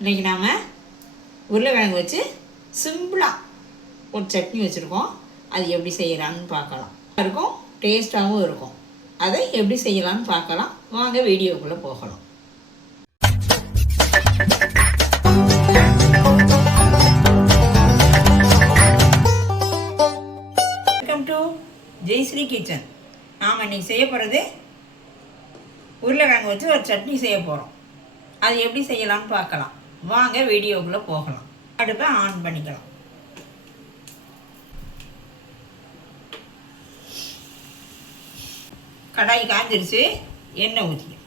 இன்றைக்கி நாம் உருளைக்கிழங்கு வச்சு சிம்பிளாக ஒரு சட்னி வச்சுருக்கோம். அது எப்படி செய்யலான்னு பார்க்கலாம். இருக்கும், டேஸ்ட்டாகவும் இருக்கும். அதை எப்படி செய்யலான்னு பார்க்கலாம். வாங்க வீடியோக்குள்ளே போகலாம். Welcome to Jaishree kitchen. நாம் இன்றைக்கி செய்ய போகிறது உருளைக்கிழங்கு வச்சு ஒரு சட்னி செய்ய போகிறோம். அது எப்படி செய்யலான்னு பார்க்கலாம். வாங்க வீடியோக்குள்ளே போகலாம். அடுப்பை ஆன் பண்ணிக்கலாம். கடாய் காஞ்சிருச்சு, எண்ணெய் ஊற்றிக்கலாம்.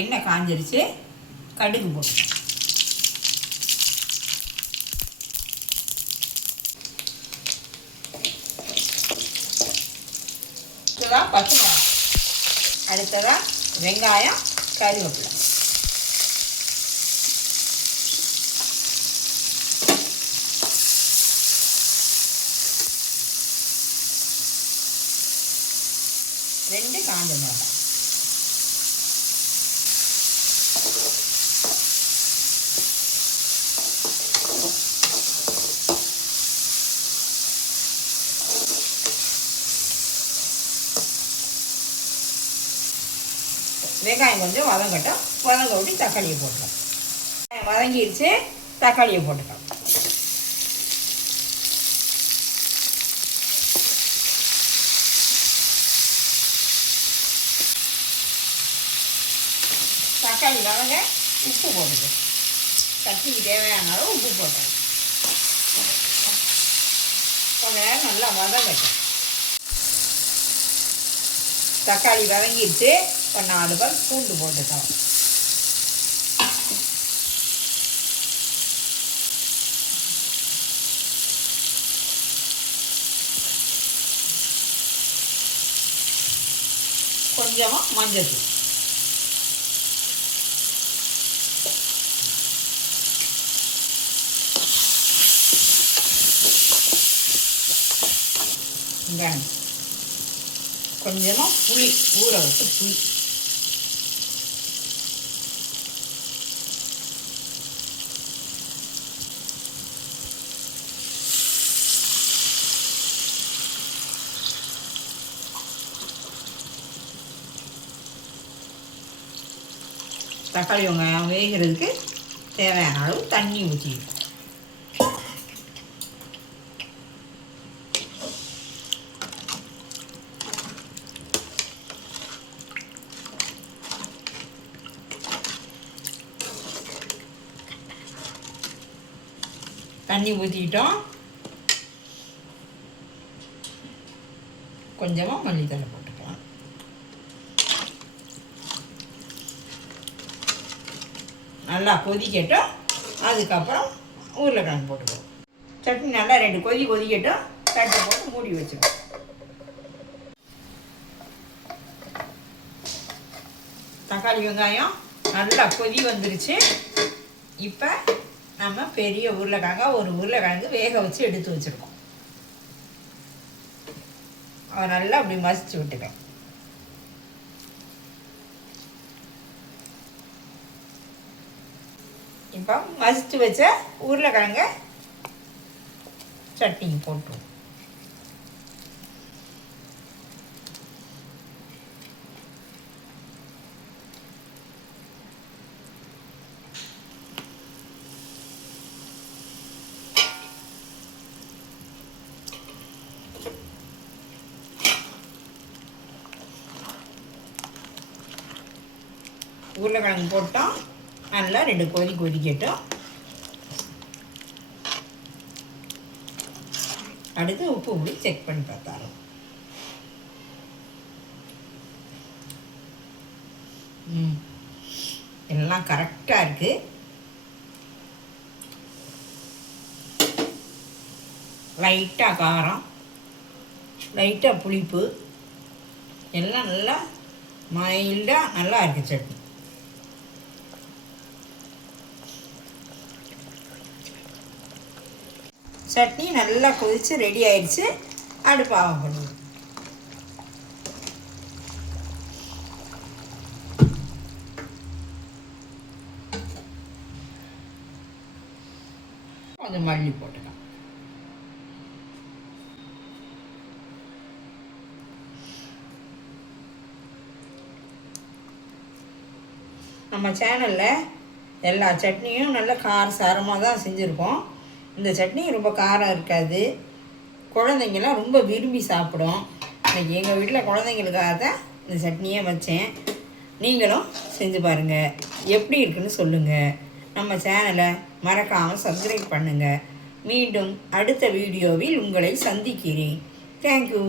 எண்ணெய் காஞ்சிருச்சு, கடுகு போட்டு பச்சை மிளகாய், அடுத்ததாக வெங்காயம், கருவேப்பிலை, ரெண்டு காஞ்ச மிளகாய், வெங்காயம் கொஞ்சம் வதங்கட்டும். வதங்க விட்டு தக்காளியை போட்டுக்கலாம். வதங்கிடுச்சு, தக்காளியை போட்டுக்கலாம். தக்காளி வதங்க உப்பு போட்டுக்கலாம். சட்னிக்கு தேவையான அளவு உப்பு போட்டேன். கொஞ்ச நேரம் நல்லா வதங்கட்டும். தக்காளி வதங்கிடுச்சு, ஒரு 4 பல் பூண்டு போட்டுக்கலாம். கொஞ்சமாக மஞ்சள், கொஞ்சமாக புளி, ஊற வச்சு புளி, தக்காளி வெங்காயம் வேகிறதுக்கு தேவையான அளவு தண்ணி ஊற்றிடும். தண்ணி ஊற்றிக்கிட்டோம். கொஞ்சமாக மல்லித்தழை போட்டுக்கலாம். நல்லா கொதிக்கட்டும். அதுக்கப்புறம் உருளைக்கிழங்கு போட்டுக்குவோம். சட்னி நல்லா 2 கொதி கொதிக்கட்டும். தட்டை போட்டு மூடி வச்சுக்கணும். தக்காளி வெங்காயம் நல்லா கொதி வந்துருச்சு. இப்போ நம்ம பெரிய ஒரு உருளைக்கிழங்கு வேக வச்சு எடுத்து வச்சுருக்கோம். அதை நல்லா அப்படி மசிச்சு விட்டுக்கலாம். இப்போ மசிச்சு வச்ச உருளைக்கிழங்க சட்னி போட்டுருவோம். உருளைக்கிழங்கு போட்டோம். நல்லா 2 கொதி கொதிக்கட்டும். அடுத்து உப்பு புளி செக் பண்ணி பார்த்தாலும். எல்லாம் கரெக்டாக இருக்குது. லைட்டாக காரம், லைட்டாக புளிப்பு, எல்லாம் நல்லா மைல்டாக நல்லா இருக்குது சட்னி. சட்னி நல்லா கொதித்து ரெடி ஆயிடுச்சு. அடுப்பு ஆஃப் பண்ணுவோம். கொஞ்சம் மல்லி போட்டுக்கலாம். நம்ம சேனலில் எல்லா சட்னியும் நல்ல காரசாரமாக தான் செஞ்சுருக்கோம். இந்த சட்னி ரொம்ப காரம் இருக்காது, குழந்தைங்களாம் ரொம்ப விரும்பி சாப்பிடும். இன்றைக்கி எங்கள் வீட்டில் குழந்தைங்களுக்காக தான் இந்த சட்னியே வச்சேன். நீங்களும் செஞ்சு பாருங்கள், எப்படி இருக்குன்னு சொல்லுங்கள். நம்ம சேனலை மறக்காமல் சப்ஸ்கிரைப் பண்ணுங்கள். மீண்டும் அடுத்த வீடியோவில் உங்களை சந்திக்கிறேன். தேங்க்யூ.